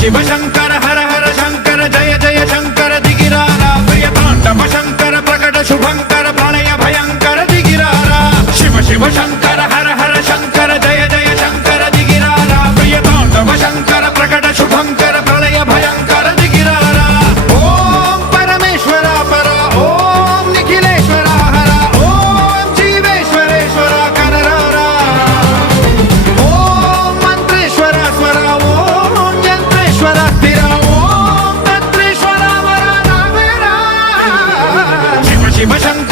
शिव शंकर हर हर शंकर जय जय शंकर दिगिरारा प्रिय तांडव शंकर प्रकट शुभंकर प्रलय भयंकर दिगिरारा शिव शिव शंकर हर हर शंकर जय जय शंकर दिगिरारा प्रिय तांडव शंकर प्रकट शुभंकर प्रलय भयंकर दिगिरारा ओम परमेश्वरा परा ओम निखिलेश्वरा हरा ओम जीवेश्वरेश्वरा कररारा ओम मंत्रेश्वरा स्वरा ओम यंत्रेश्वरा स्थिरा ओम तंत्रेश्वरा वरा नावेरा शिव शिव शंकर